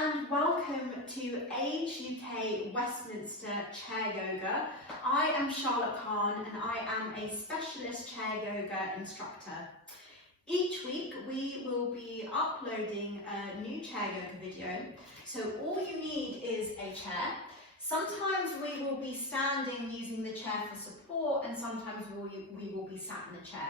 and welcome to Age UK Westminster Chair Yoga. I am Charlotte Kahn and I am a specialist chair yoga instructor. Each week we will be uploading a new chair yoga video. So all you need is a chair. Sometimes we will be standing using the chair for support, and sometimes we will be sat in the chair.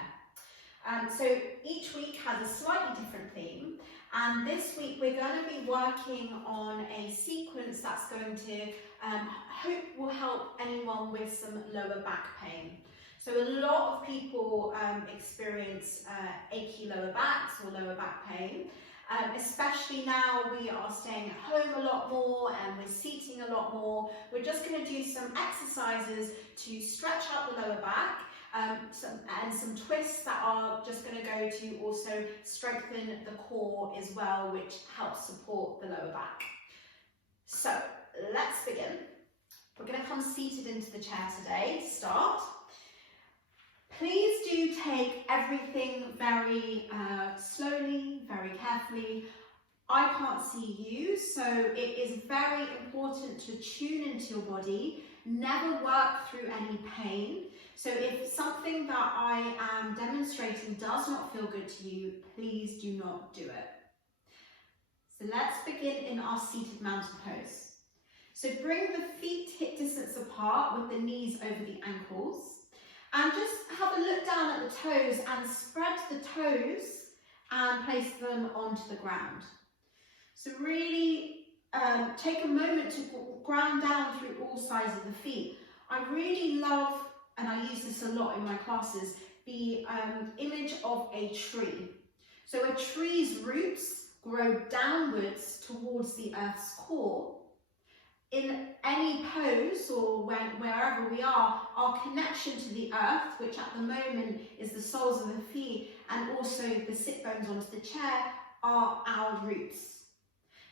So each week has a slightly different theme, and this week we're going to be working on a sequence that's going to hope will help anyone with some lower back pain. So a lot of people experience achy lower backs or lower back pain, especially now we are staying at home a lot more and we're seating a lot more. We're just going to do some exercises to stretch out the lower back. Some twists that are just going to go to also strengthen the core as well, which helps support the lower back. So let's begin. We're going to come seated into the chair today to start. Please do take everything very slowly, very carefully. I can't see you, so it is very important to tune into your body. Never work through any pain. So if something that I am demonstrating does not feel good to you, please do not do it. So let's begin in our seated mountain pose. So bring the feet hip distance apart with the knees over the ankles. And just have a look down at the toes and spread the toes and place them onto the ground. So really take a moment to ground down through all sides of the feet. I really love, and I use this a lot in my classes, the image of a tree. So a tree's roots grow downwards towards the earth's core. In any pose or wherever we are, our connection to the earth, which at the moment is the soles of the feet and also the sit bones onto the chair, are our roots.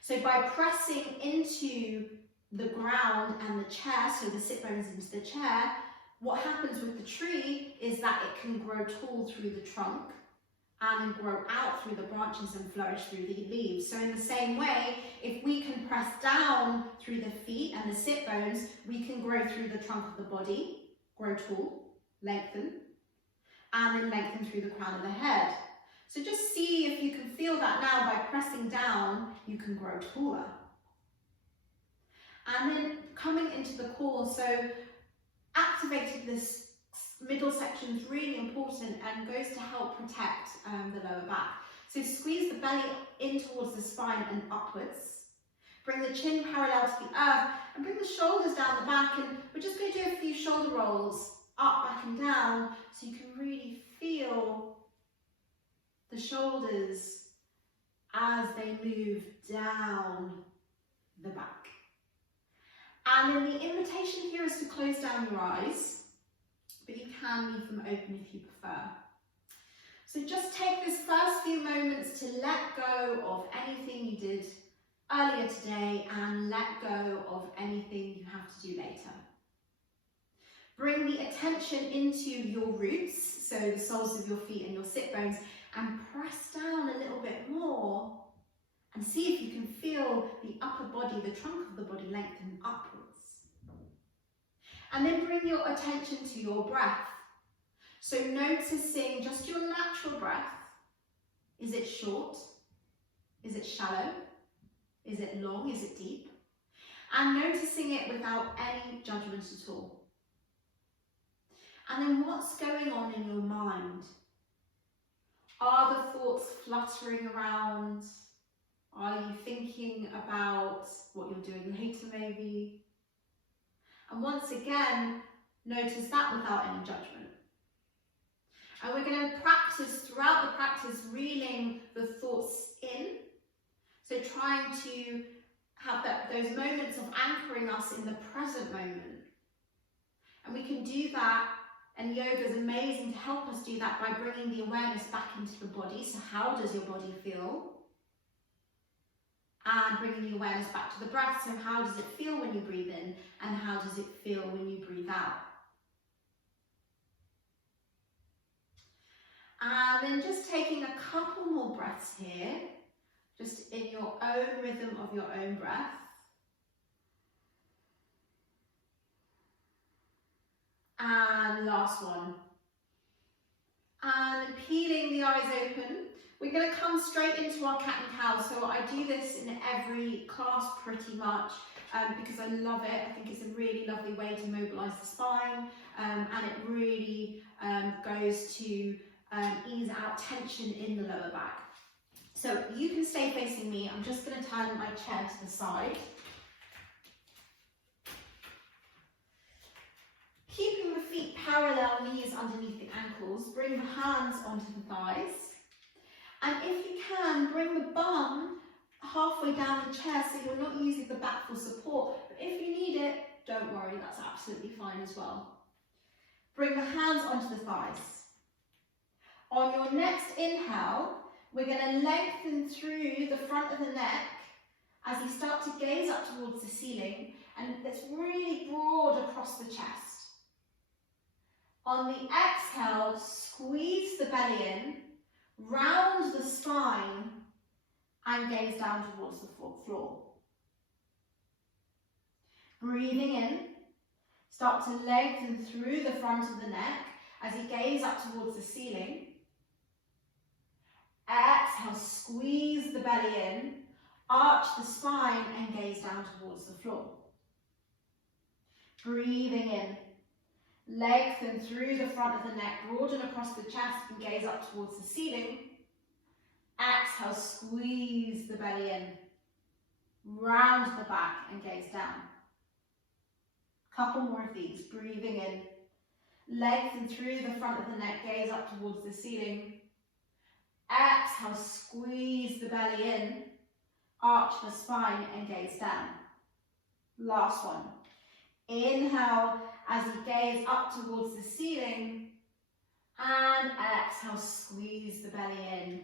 So by pressing into the ground and the chair, so the sit bones into the chair, what happens with the tree is that it can grow tall through the trunk and grow out through the branches and flourish through the leaves. So in the same way, if we can press down through the feet and the sit bones, we can grow through the trunk of the body, grow tall, lengthen, and then lengthen through the crown of the head. So just see if you can feel that now. By pressing down, you can grow taller. And then coming into the core, so activating this middle section is really important and goes to help protect the lower back. So squeeze the belly in towards the spine and upwards. Bring the chin parallel to the earth and bring the shoulders down the back, and we're just going to do a few shoulder rolls up, back and down so you can really feel the shoulders as they move down the back. And then the invitation here is to close down your eyes, but you can leave them open if you prefer. So just take this first few moments to let go of anything you did earlier today and let go of anything you have to do later. Bring the attention into your roots, so the soles of your feet and your sit bones, and press down a little bit more and see if you can feel the upper body, the trunk of the body lengthen upwards. And then bring your attention to your breath. So noticing just your natural breath. Is it short? Is it shallow? Is it long? Is it deep? And noticing it without any judgment at all. And then what's going on in your mind? Are the thoughts fluttering around? Are you thinking about what you're doing later maybe? And once again, notice that without any judgment. And we're going to practice throughout the practice reeling the thoughts in. So trying to have those moments of anchoring us in the present moment. And we can do that, and yoga is amazing to help us do that by bringing the awareness back into the body. So how does your body feel? And bringing the awareness back to the breath. So how does it feel when you breathe in? And how does it feel when you breathe out? And then just taking a couple more breaths here, just in your own rhythm of your own breath. And last one. And peeling the eyes open, we're going to come straight into our cat and cow. So I do this in every class pretty much because I love it. I think it's a really lovely way to mobilise the spine, and it really goes to ease out tension in the lower back. So you can stay facing me. I'm just going to turn my chair to the side. Keeping the feet parallel, knees underneath the ankles, bring the hands onto the thighs. And if you can, bring the bum halfway down the chair so you're not using the back for support. But if you need it, don't worry, that's absolutely fine as well. Bring the hands onto the thighs. On your next inhale, we're going to lengthen through the front of the neck as you start to gaze up towards the ceiling, and it's really broad across the chest. On the exhale, squeeze the belly in, round the spine, and gaze down towards the floor. Breathing in, start to lengthen through the front of the neck as you gaze up towards the ceiling. Exhale, squeeze the belly in, arch the spine, and gaze down towards the floor. Breathing in. Lengthen through the front of the neck, broaden across the chest and gaze up towards the ceiling. Exhale, squeeze the belly in, round the back and gaze down. Couple more of these, breathing in. Lengthen through the front of the neck, gaze up towards the ceiling. Exhale, squeeze the belly in, arch the spine and gaze down. Last one. Inhale as you gaze up towards the ceiling, and exhale, squeeze the belly in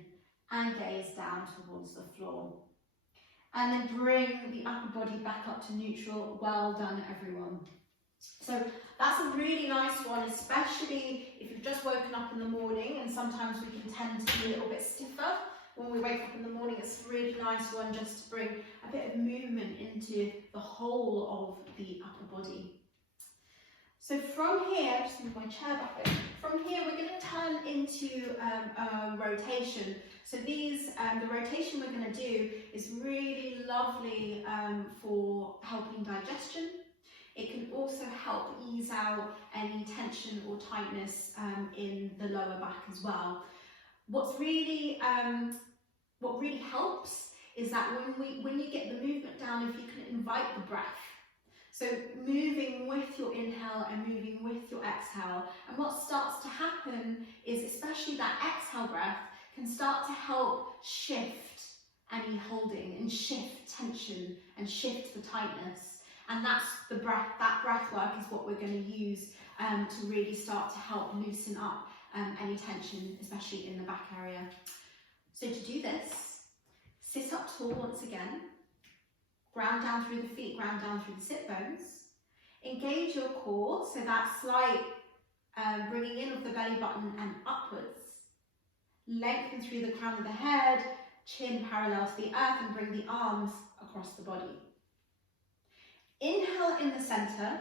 and gaze down towards the floor. And then bring the upper body back up to neutral. Well done, everyone. So that's a really nice one, especially if you've just woken up in the morning, and sometimes we can tend to be a little bit stiffer when we wake up in the morning. It's a really nice one just to bring a bit of movement into the whole of the upper body. So from here, just move my chair back in. From here, we're going to turn into a rotation. So these, the rotation we're going to do is really lovely for helping digestion. It can also help ease out any tension or tightness in the lower back as well. What really helps is that when you get the movement down, if you can invite the breath. So moving with your inhale and moving with your exhale. And what starts to happen is, especially that exhale breath can start to help shift any holding and shift tension and shift the tightness. And that's the breath, that breath work is what we're going to use to really start to help loosen up any tension, especially in the back area. So to do this, sit up tall once again. Ground down through the feet, ground down through the sit bones. Engage your core, so that slight bringing in of the belly button and upwards. Lengthen through the crown of the head, chin parallel to the earth, and bring the arms across the body. Inhale in the centre,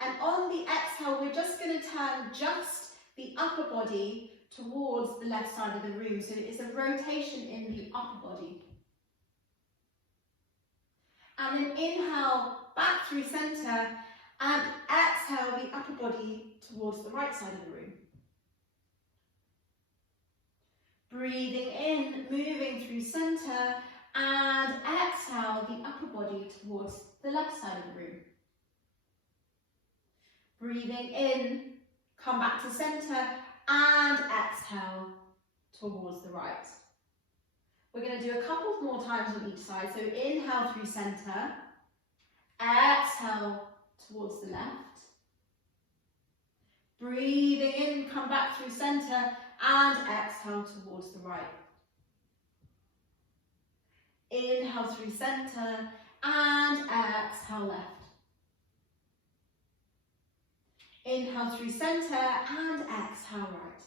and on the exhale, we're just going to turn just the upper body towards the left side of the room. So it's a rotation in the upper body. And then inhale back through centre and exhale the upper body towards the right side of the room. Breathing in, moving through centre, and exhale the upper body towards the left side of the room. Breathing in, come back to centre and exhale towards the right. We're going to do a couple more times on each side. So inhale through centre, exhale towards the left. Breathing in, come back through centre and exhale towards the right. Inhale through centre and exhale left. Inhale through centre and exhale right.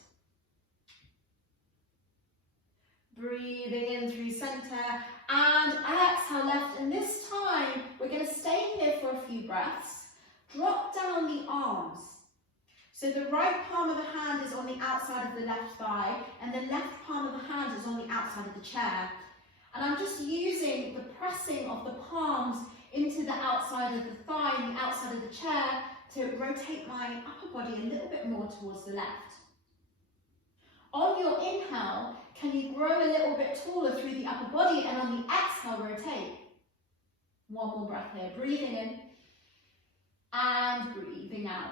Breathe breathing in through center, and exhale left. And this time, we're going to stay here for a few breaths. Drop down the arms. So the right palm of the hand is on the outside of the left thigh, and the left palm of the hand is on the outside of the chair. And I'm just using the pressing of the palms into the outside of the thigh and the outside of the chair to rotate my upper body a little bit more towards the left. On your inhale, can you grow a little bit taller through the upper body, and on the exhale, rotate. One more breath here, breathing in and breathing out.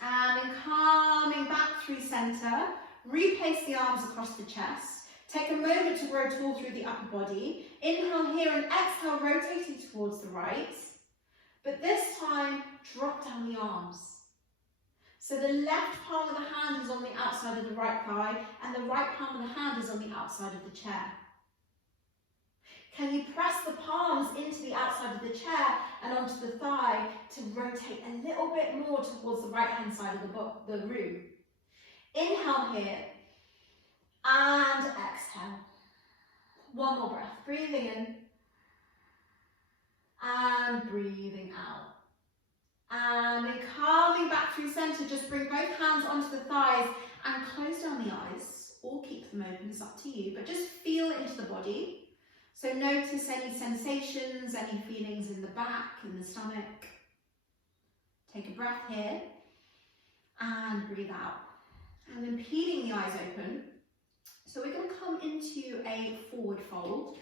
And then coming back through center, replace the arms across the chest. Take a moment to grow tall through the upper body. Inhale here and exhale, rotating towards the right. But this time, drop down the arms. So the left palm of the hand is on the outside of the right thigh, and the right palm of the hand is on the outside of the chair. Can you press the palms into the outside of the chair and onto the thigh to rotate a little bit more towards the right-hand side of the room? Inhale here and exhale. One more breath, breathing in and breathing out. And then coming back through center, just bring both hands onto the thighs and close down the eyes, or keep them open, it's up to you, but just feel into the body. So notice any sensations, any feelings in the back, in the stomach. Take a breath here and breathe out. And then peeling the eyes open. So we're going to come into a forward fold,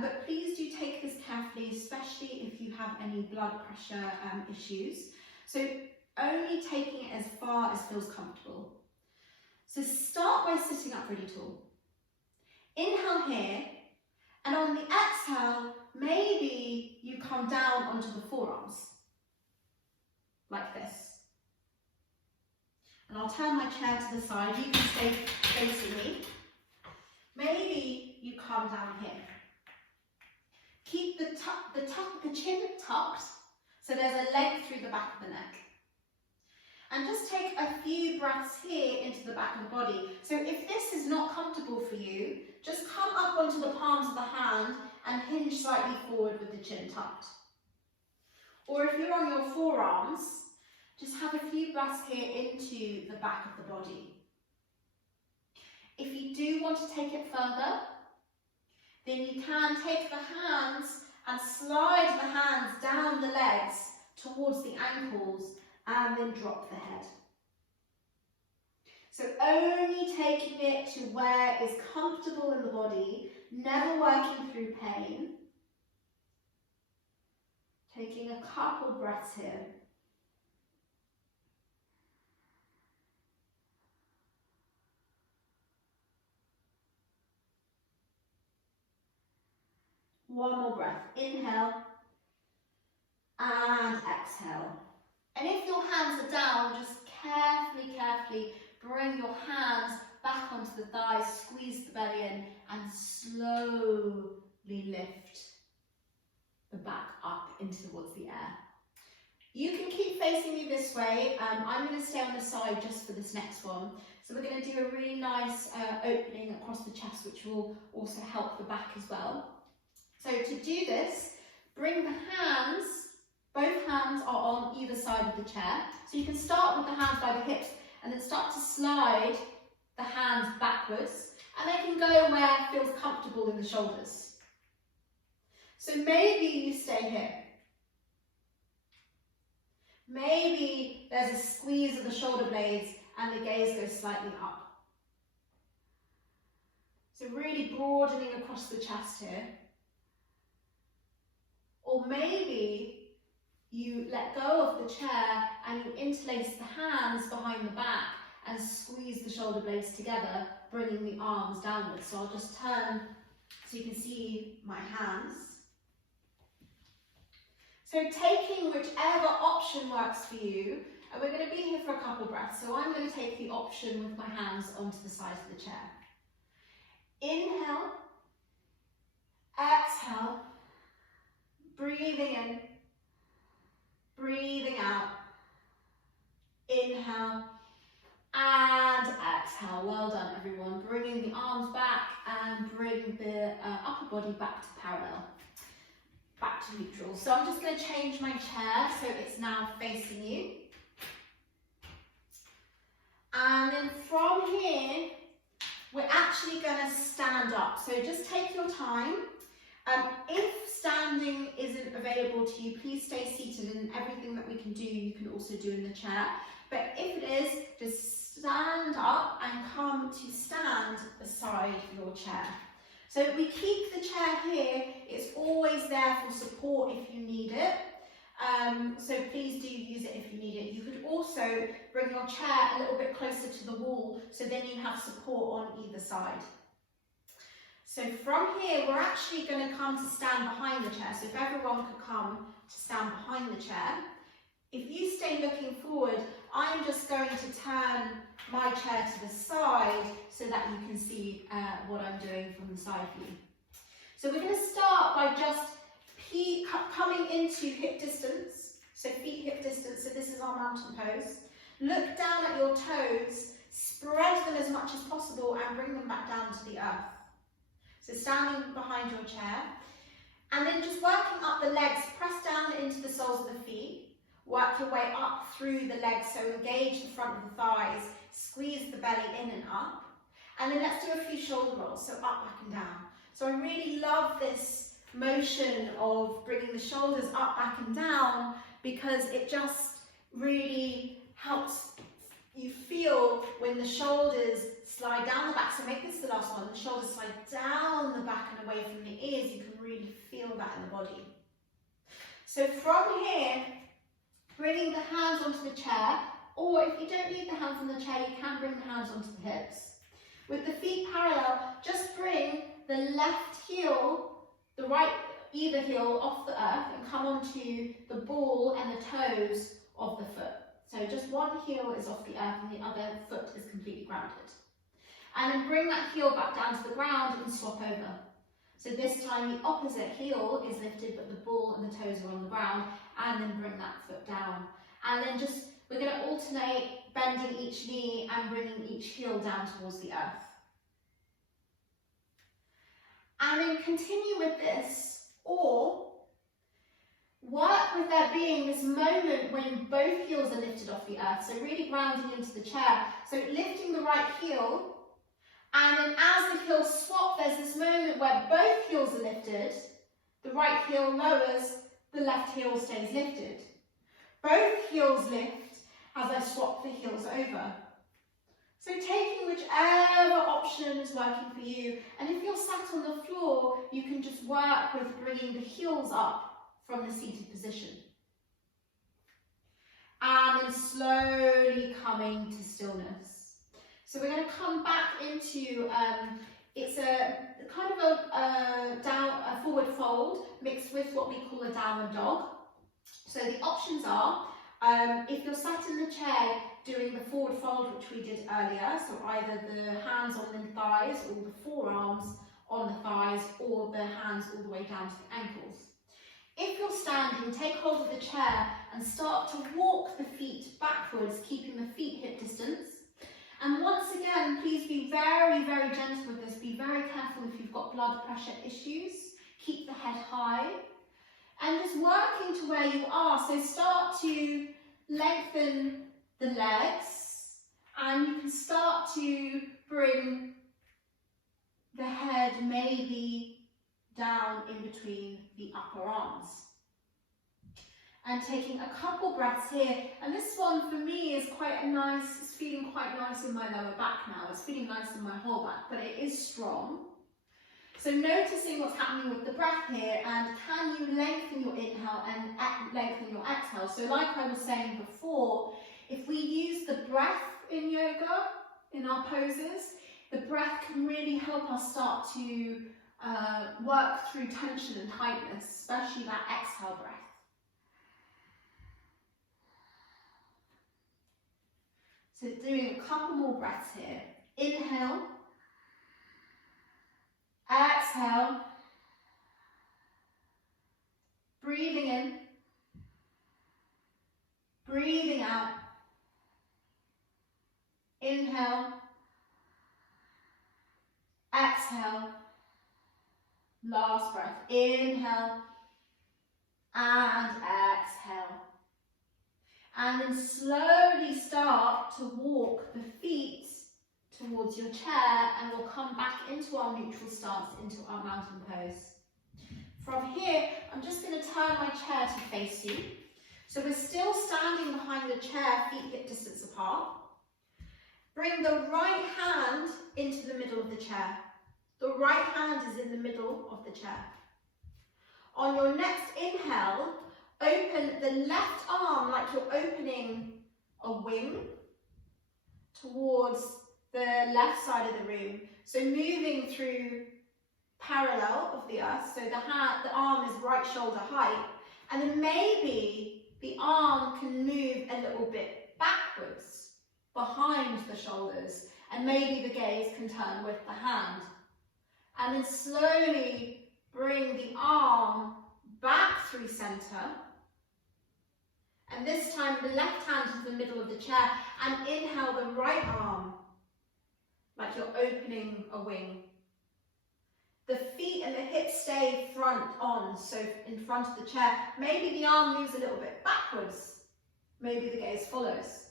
but please do take this carefully, especially if you have any blood pressure issues. So only taking it as far as feels comfortable. So start by sitting up really tall. Inhale here, and on the exhale, maybe you come down onto the forearms, like this. And I'll turn my chair to the side, you can stay facing me. Maybe you come down here. Keep the chin tucked, so there's a length through the back of the neck. And just take a few breaths here into the back of the body. So if this is not comfortable for you, just come up onto the palms of the hand and hinge slightly forward with the chin tucked. Or if you're on your forearms, just have a few breaths here into the back of the body. If you do want to take it further, then you can take the hands and slide the hands down the legs towards the ankles and then drop the head. So only taking it to where is comfortable in the body, never working through pain. Taking a couple breaths here. One more breath. Inhale and exhale. And if your hands are down, just carefully bring your hands back onto the thighs, squeeze the belly in, and slowly lift the back up into towards the air. You can keep facing me this way. I'm going to stay on the side just for this next one. So we're going to do a really nice opening across the chest, which will also help the back as well. So to do this, bring the hands, both hands are on either side of the chair. So you can start with the hands by the hips and then start to slide the hands backwards, and they can go where it feels comfortable in the shoulders. So maybe you stay here. Maybe there's a squeeze of the shoulder blades and the gaze goes slightly up. So really broadening across the chest here. Or maybe you let go of the chair and you interlace the hands behind the back and squeeze the shoulder blades together, bringing the arms downwards. So I'll just turn so you can see my hands. So taking whichever option works for you, and we're going to be here for a couple breaths. So I'm going to take the option with my hands onto the sides of the chair. Inhale, exhale, breathing in, breathing out, inhale and exhale. Well done everyone. Bringing the arms back and bring the upper body back to parallel, back to neutral. So I'm just going to change my chair so it's now facing you. And then from here, we're actually going to stand up. So just take your time. If standing isn't available to you, please stay seated, and everything that we can do, you can also do in the chair. But if it is, just stand up and come to stand beside your chair. So we keep the chair here. It's always there for support if you need it. So please do use it if you need it. You could also bring your chair a little bit closer to the wall, so then you have support on either side. So from here, we're actually going to come to stand behind the chair. So if everyone could come to stand behind the chair. If you stay looking forward, I'm just going to turn my chair to the side so that you can see what I'm doing from the side view. So we're going to start by just coming into hip distance. So feet hip distance, so this is our mountain pose. Look down at your toes, spread them as much as possible and bring them back down to the earth. So standing behind your chair, and then just working up the legs, press down into the soles of the feet, work your way up through the legs, so engage the front of the thighs, squeeze the belly in and up, and then let's do a few shoulder rolls, so up, back and down. So I really love this motion of bringing the shoulders up, back and down, because it just really helps you feel when the shoulders slide down the back. So make this the last one. The shoulders slide down the back and away from the ears. You can really feel that in the body. So from here, bringing the hands onto the chair, or if you don't need the hands on the chair, you can bring the hands onto the hips. With the feet parallel, just bring the left heel, the right either heel off the earth and come onto the ball and the toes of the foot. So just one heel is off the earth and the other foot is completely grounded. And then bring that heel back down to the ground and swap over. So this time the opposite heel is lifted but the ball and the toes are on the ground, and then bring that foot down. And then we're going to alternate bending each knee and bringing each heel down towards the earth. And then continue with this, or work with there being this moment when both heels are lifted off the earth, so really grounding into the chair. So lifting the right heel, and then as the heels swap, there's this moment where both heels are lifted, the right heel lowers, the left heel stays lifted. Both heels lift as I swap the heels over. So taking whichever option is working for you, and if you're sat on the floor, you can just work with bringing the heels up from the seated position. And then slowly coming to stillness. So we're going to come back into, it's a kind of a forward fold mixed with what we call a downward dog. So the options are, if you're sat in the chair doing the forward fold, which we did earlier, so either the hands on the thighs or the forearms on the thighs, or the hands all the way down to the ankles. If you're standing, take hold of the chair and start to walk the feet backwards, keeping the feet hip distance. And once again, please be very, very gentle with this. Be very careful if you've got blood pressure issues. Keep the head high. And just working to where you are. So start to lengthen the legs, and you can start to bring the head maybe down in between the upper arms. And taking a couple breaths here, and this one for me is quite nice, it's feeling quite nice in my lower back now, it's feeling nice in my whole back, but it is strong. So noticing what's happening with the breath here, and can you lengthen your inhale and lengthen your exhale. So like I was saying before, if we use the breath in yoga, in our poses, the breath can really help us start to work through tension and tightness, especially that exhale breath. So doing a couple more breaths here. Inhale, exhale, breathing in, breathing out, inhale, exhale. exhale. Last breath. Inhale and exhale. And then slowly start to walk the feet towards your chair, and we'll come back into our neutral stance, into our mountain pose. From here, I'm just going to turn my chair to face you. So we're still standing behind the chair, feet hip distance apart. Bring the right hand into the middle of the chair. The right hand is in the middle of the chair. On your next inhale, open the left arm like you're opening a wing towards the left side of the room. So moving through parallel of the earth, so the arm is right shoulder height, and then maybe the arm can move a little bit backwards behind the shoulders, and maybe the gaze can turn with the hand. And then slowly bring the arm back through center. And this time the left hand to the middle of the chair, and inhale the right arm like you're opening a wing. The feet and the hips stay front on, so in front of the chair. Maybe the arm moves a little bit backwards. Maybe the gaze follows.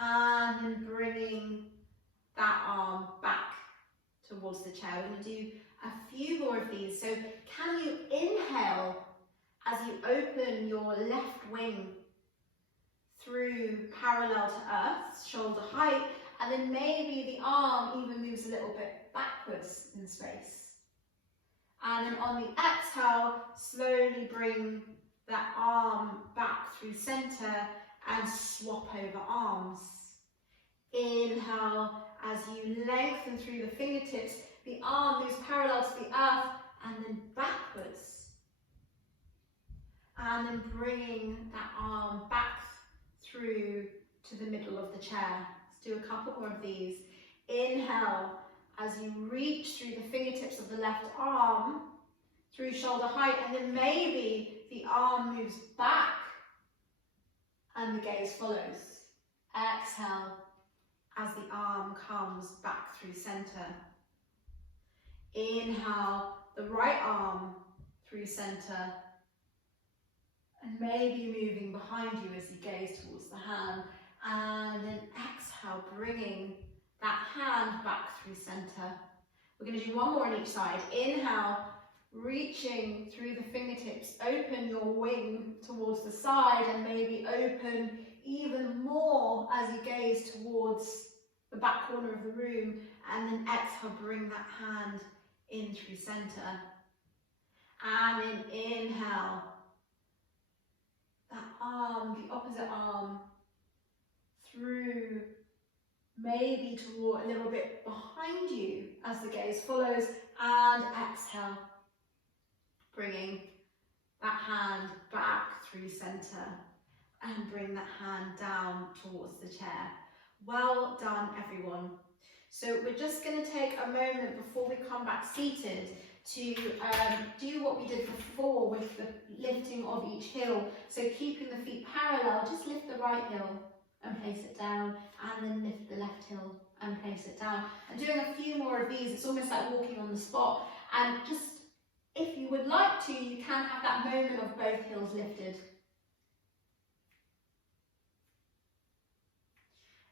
And then bringing that arm back towards the chair. We're going to do a few more of these. So can you inhale as you open your left wing through parallel to earth, shoulder height, and then maybe the arm even moves a little bit backwards in space. And then on the exhale, slowly bring that arm back through center and swap over arms. Inhale as you lengthen through the fingertips, the arm moves parallel to the earth and then backwards. And then bringing that arm back through to the middle of the chair. Let's do a couple more of these. Inhale as you reach through the fingertips of the left arm through shoulder height, and then maybe the arm moves back and the gaze follows. Exhale as the arm comes back through center. Inhale the right arm through center, and maybe moving behind you as you gaze towards the hand. And then exhale, bringing that hand back through center. We're going to do one more on each side. Inhale, reaching through the fingertips, open your wing towards the side, and maybe open even more as you gaze towards the back corner of the room. And then exhale, bring that hand in through center. And then inhale, that arm, the opposite arm, through, maybe toward a little bit behind you as the gaze follows, and exhale, bringing that hand back through center, and bring that hand down towards the chair. Well done, everyone. So we're just going to take a moment before we come back seated to do what we did before with the lifting of each heel. So keeping the feet parallel, just lift the right heel and place it down, and then lift the left heel and place it down. And doing a few more of these, it's almost like walking on the spot. And just, if you would like to, you can have that moment of both heels lifted.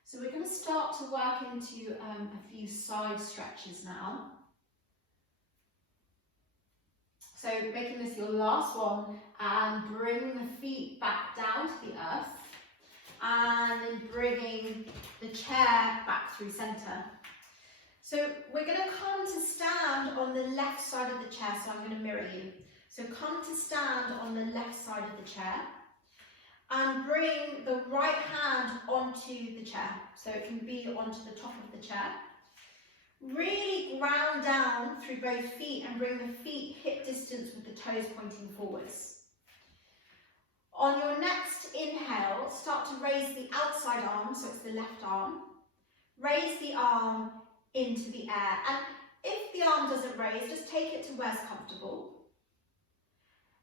So we're going to start to work into a few side stretches now. So making this your last one, and bring the feet back down to the earth, and then bringing the chair back through center. So we're going to come to stand on the left side of the chair, so I'm going to mirror you. So come to stand on the left side of the chair, and bring the right hand onto the chair, so it can be onto the top of the chair. Really ground down through both feet and bring the feet hip distance with the toes pointing forwards. On your next inhale, start to raise the outside arm, so it's the left arm. Raise the arm into the air, and if the arm doesn't raise, just take it to where's comfortable.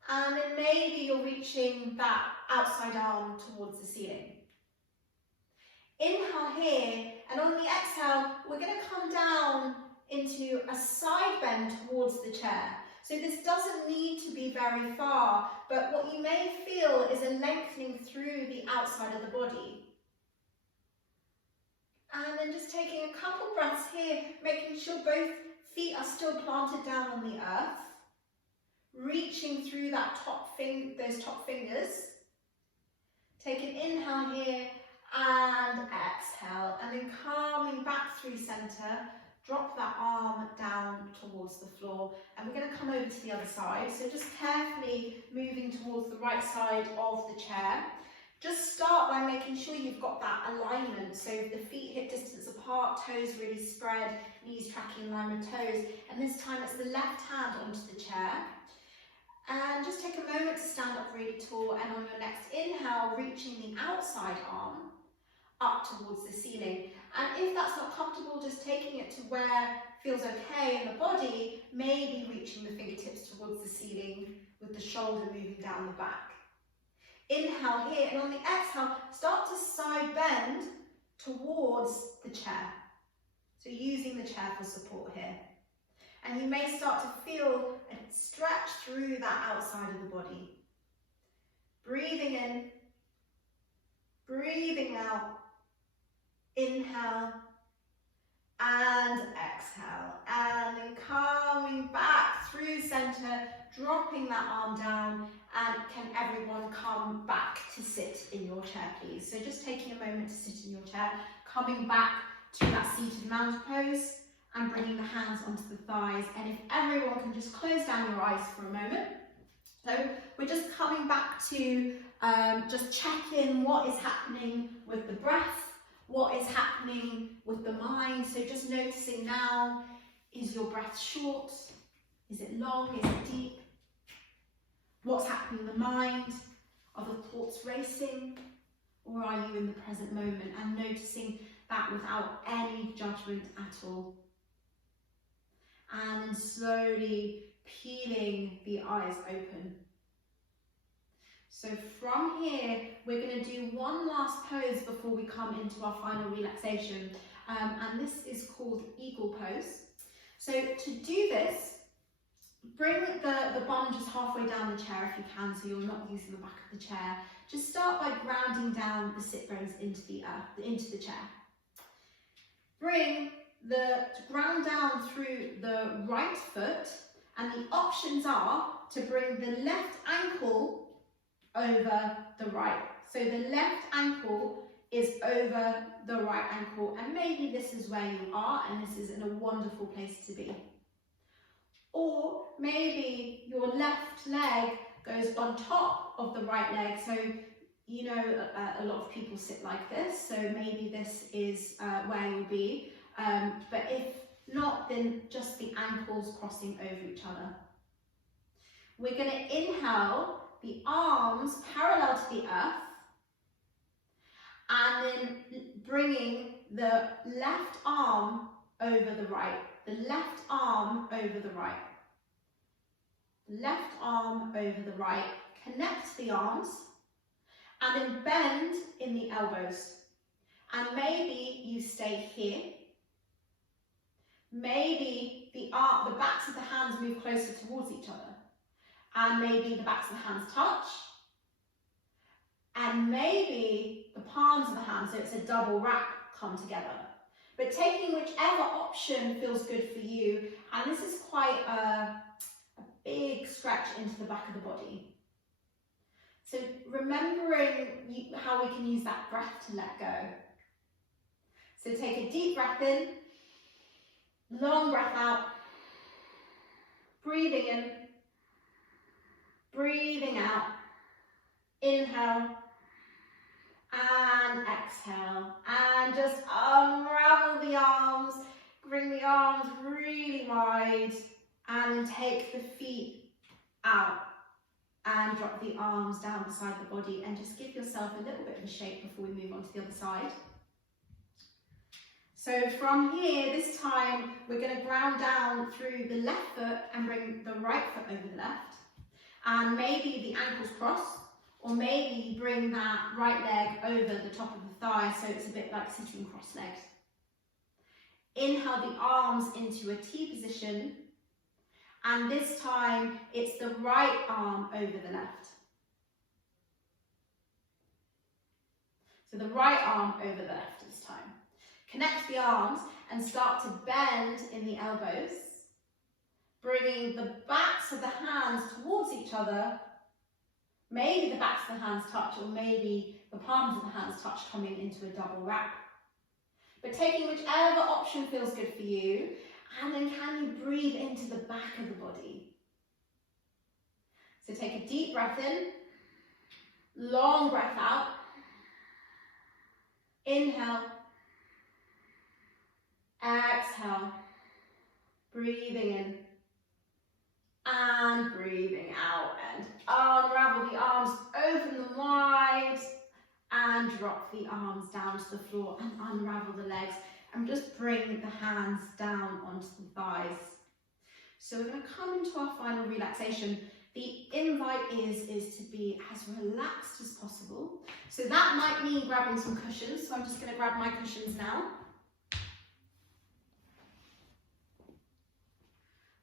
And then maybe you're reaching that outside arm towards the ceiling. Inhale here, and on the exhale, we're going to come down into into a side bend towards the chair. So this doesn't need to be very far, but what you may feel is a lengthening through the outside of the body. And then just taking a couple breaths here, making sure both feet are still planted down on the earth, reaching through that those top fingers. Take an inhale here and exhale, and then coming back through centre, drop that arm down towards the floor, and we're going to come over to the other side. So just carefully moving towards the right side of the chair. Just start by making sure you've got that alignment, so the feet hip distance apart, toes really spread, knees tracking in line with toes, and this time it's the left hand onto the chair. And just take a moment to stand up really tall, and on your next inhale, reaching the outside arm up towards the ceiling. And if that's not comfortable, just taking it to where feels okay in the body, maybe reaching the fingertips towards the ceiling with the shoulder moving down the back. Inhale here, and on the exhale, start to side bend towards the chair. So using the chair for support here. And you may start to feel a stretch through that outside of the body. Breathing in, breathing out, inhale and exhale. And then coming back through centre, dropping that arm down, and can everyone come back to sit in your chair, please? So just taking a moment to sit in your chair, coming back to that seated lounge pose, and bringing the hands onto the thighs. And if everyone can just close down your eyes for a moment. So we're just coming back to just check in what is happening with the breath, what is happening with the mind. So just noticing now, is your breath short? Is it long? Is it deep? What's happening in the mind? Are the thoughts racing? Or are you in the present moment? And noticing that without any judgment at all. And slowly peeling the eyes open. So from here, we're going to do one last pose before we come into our final relaxation. And this is called eagle pose. So to do this, bring the bum just halfway down the chair if you can, so you're not using the back of the chair. Just start by grounding down the sit bones into the chair. Bring the ground down through the right foot, and the options are to bring the left ankle over the right. So the left ankle is over the right ankle, and maybe this is where you are and this is in a wonderful place to be. Or maybe your left leg goes on top of the right leg. So you know a lot of people sit like this, so maybe this is where you'll be. But if not, then just the ankles crossing over each other. We're going to inhale, the arms parallel to the earth, and then bringing the left arm over the right, the left arm over the right, left arm over the right. Connect the arms, and then bend in the elbows. And maybe you stay here. Maybe the backs of the hands move closer towards each other. And maybe the backs of the hands touch. And maybe the palms of the hands, so it's a double wrap, come together. But taking whichever option feels good for you, and this is quite a big stretch into the back of the body. So remembering how we can use that breath to let go. So take a deep breath in, long breath out, breathing in, breathing out, inhale, and exhale, and just unravel the arms, bring the arms really wide, and take the feet out, and drop the arms down beside the body, and just give yourself a little bit of a shake before we move on to the other side. So from here, this time, we're going to ground down through the left foot and bring the right foot over the left. And maybe the ankles cross, or maybe you bring that right leg over the top of the thigh, so it's a bit like sitting cross-legged. Inhale the arms into a T position, and this time it's the right arm over the left. So the right arm over the left this time. Connect the arms and start to bend in the elbows, bringing the backs of the hands towards each other. Maybe the backs of the hands touch, or maybe the palms of the hands touch, coming into a double wrap. But taking whichever option feels good for you, and then can you breathe into the back of the body? So take a deep breath in, long breath out, inhale, exhale, breathing in, and breathing out, and unravel the arms, open them wide, and drop the arms down to the floor, and unravel the legs, and just bring the hands down onto the thighs. So we're going to come into our final relaxation. The invite is to be as relaxed as possible. So that might mean grabbing some cushions, so I'm just going to grab my cushions now.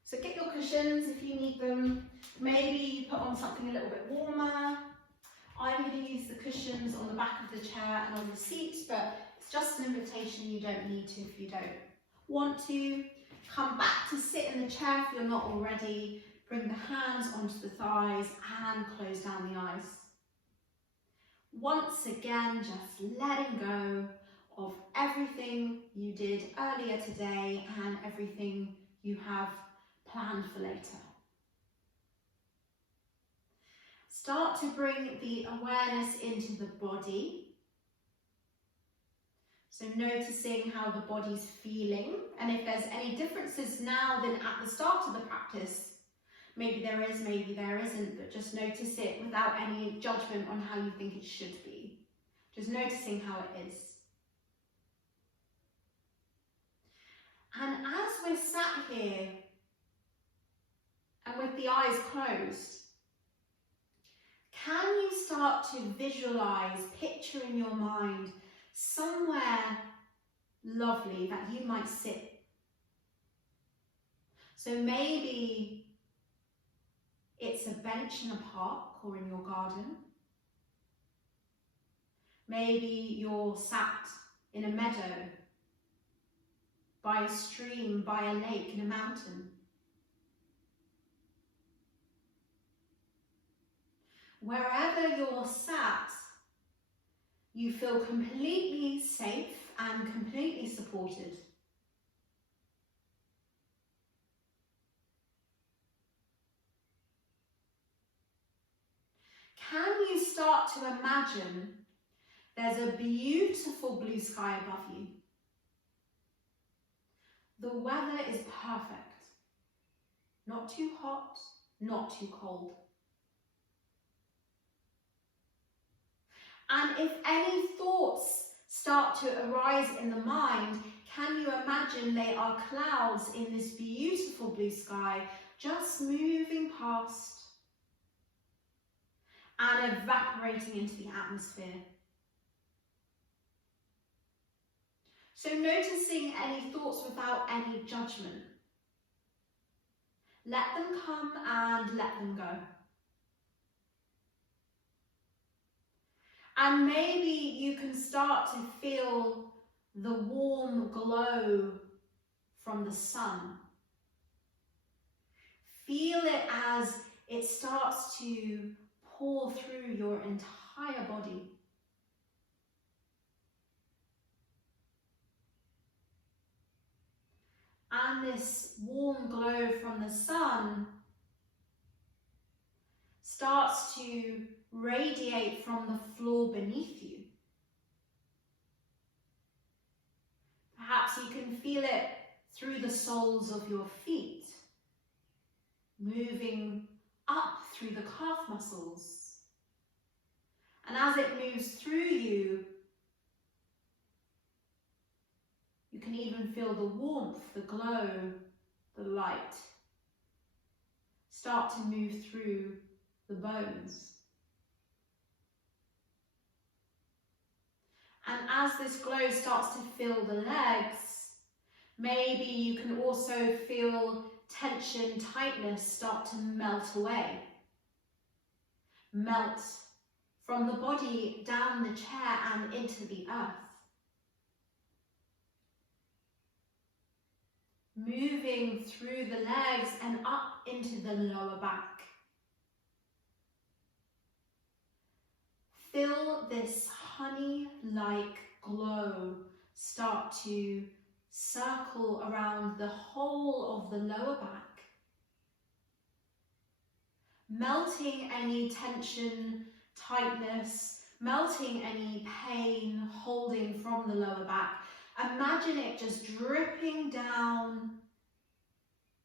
So get your cushions if you need them. Maybe you put on something a little bit warmer. I'm going to use the cushions on the back of the chair and on the seat, but it's just an invitation. You don't need to if you don't want to. Come back to sit in the chair if you're not already. Bring the hands onto the thighs and close down the eyes. Once again, just letting go of everything you did earlier today and everything you have planned for later. Start to bring the awareness into the body. So noticing how the body's feeling, and if there's any differences now than at the start of the practice, maybe there is, maybe there isn't, but just notice it without any judgment on how you think it should be. Just noticing how it is. And as we're sat here, and with the eyes closed, can you start to visualize, picture in your mind somewhere lovely that you might sit? So maybe it's a bench in a park or in your garden. Maybe you're sat in a meadow, by a stream, by a lake, in a mountain. Wherever you're sat, you feel completely safe and completely supported. Can you start to imagine there's a beautiful blue sky above you? The weather is perfect. Not too hot, not too cold. And if any thoughts start to arise in the mind, can you imagine they are clouds in this beautiful blue sky, just moving past and evaporating into the atmosphere? So noticing any thoughts without any judgment. Let them come and let them go. And maybe you can start to feel the warm glow from the sun. Feel it as it starts to pour through your entire body. And this warm glow from the sun starts to radiate from the floor beneath you. Perhaps you can feel it through the soles of your feet, moving up through the calf muscles. And as it moves through you, you can even feel the warmth, the glow, the light start to move through the bones. And as this glow starts to fill the legs, Maybe you can also feel tension, tightness start to melt away. Melt from the body down the chair and into the earth. Moving through the legs and up into the lower back. Feel this honey-like glow start to circle around the whole of the lower back, melting any tension, tightness, melting any pain holding from the lower back. Imagine it just dripping down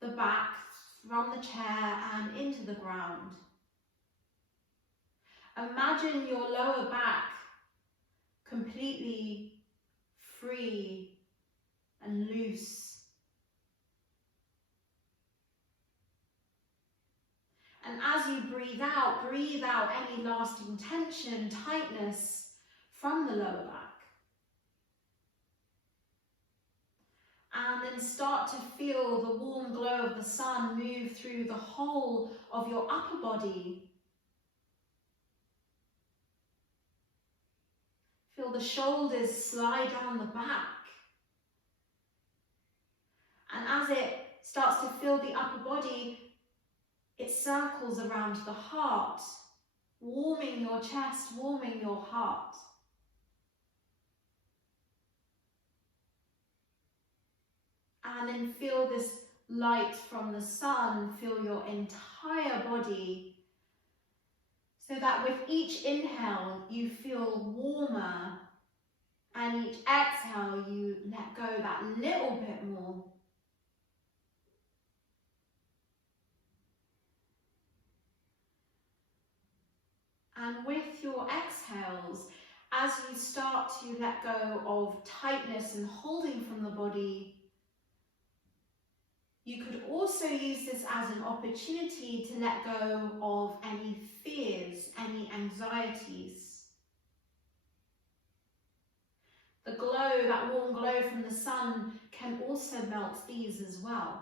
the back from the chair and into the ground. Imagine your lower back completely free and loose. And as you breathe out any lasting tension, tightness from the lower back. And then start to feel the warm glow of the sun move through the whole of your upper body. Feel the shoulders slide down the back. And as it starts to fill the upper body, it circles around the heart, warming your chest, warming your heart. And then feel this light from the sun fill your entire body, so that with each inhale you feel warmer, and each exhale you let go that little bit more. And with your exhales, as you start to let go of tightness and holding from the body, you could also use this as an opportunity to let go of any fears, any anxieties. The glow, that warm glow from the sun, can also melt these as well.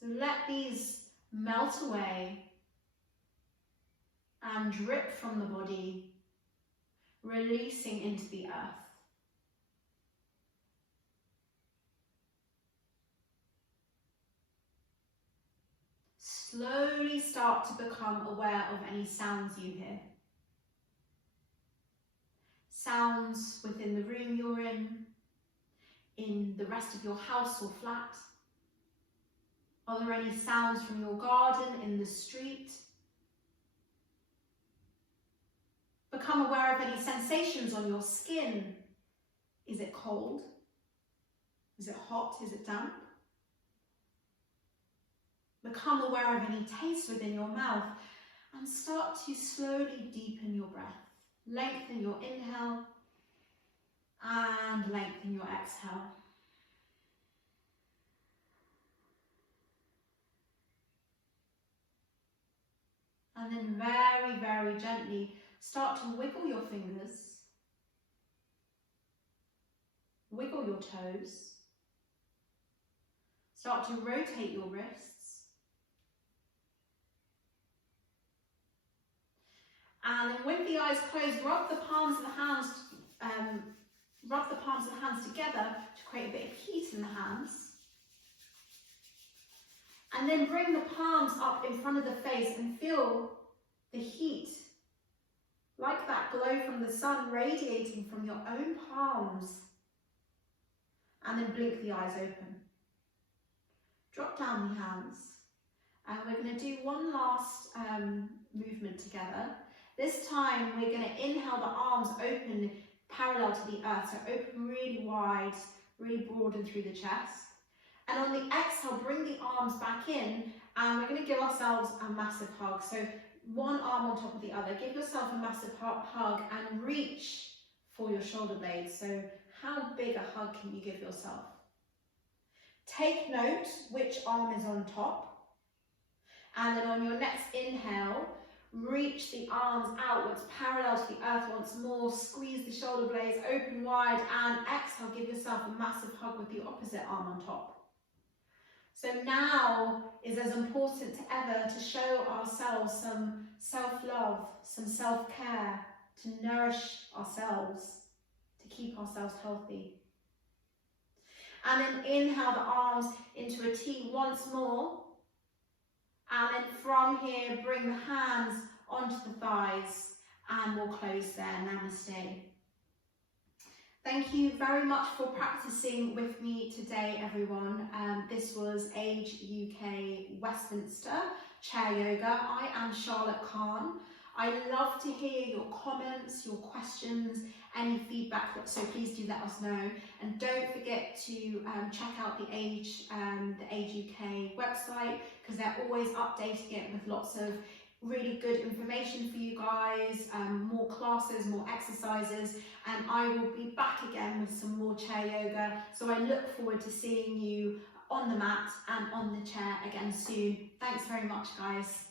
So let these melt away and drip from the body, releasing into the earth. Slowly start to become aware of any sounds you hear. Sounds within the room you're in the rest of your house or flat. Are there any sounds from your garden, in the street? Become aware of any sensations on your skin. Is it cold? Is it hot? Is it damp? Become aware of any taste within your mouth and start to slowly deepen your breath. Lengthen your inhale and lengthen your exhale. And then very, very gently start to wiggle your fingers, wiggle your toes, start to rotate your wrists. And then with the eyes closed, rub the palms of the hands together to create a bit of heat in the hands. And then bring the palms up in front of the face and feel the heat, like that glow from the sun radiating from your own palms. And then blink the eyes open. Drop down the hands. And we're going to do one last movement together. This time we're going to inhale the arms open parallel to the earth, so open really wide, really broaden through the chest. And on the exhale, bring the arms back in, and we're going to give ourselves a massive hug. So one arm on top of the other. Give yourself a massive hug and reach for your shoulder blades. So how big a hug can you give yourself? Take note which arm is on top. And then on your next inhale, Reach the arms outwards, parallel to the earth once more. Squeeze the shoulder blades, open wide, and exhale. Give yourself a massive hug with the opposite arm on top. So now is as important as ever to show ourselves some self-love, some self-care, to nourish ourselves, to keep ourselves healthy. And then inhale the arms into a T once more. And then from here, bring the hands onto the thighs and we'll close there. Namaste. Thank you very much for practicing with me today, everyone. This was Age UK Westminster Chair Yoga. I am Charlotte Kahn. I love to hear your comments, your questions, any feedback, so please do let us know. And don't forget to check out the Age UK website, because they're always updating it with lots of really good information for you guys, more classes, more exercises, and I will be back again with some more chair yoga. So I look forward to seeing you on the mat and on the chair again soon. Thanks very much, guys.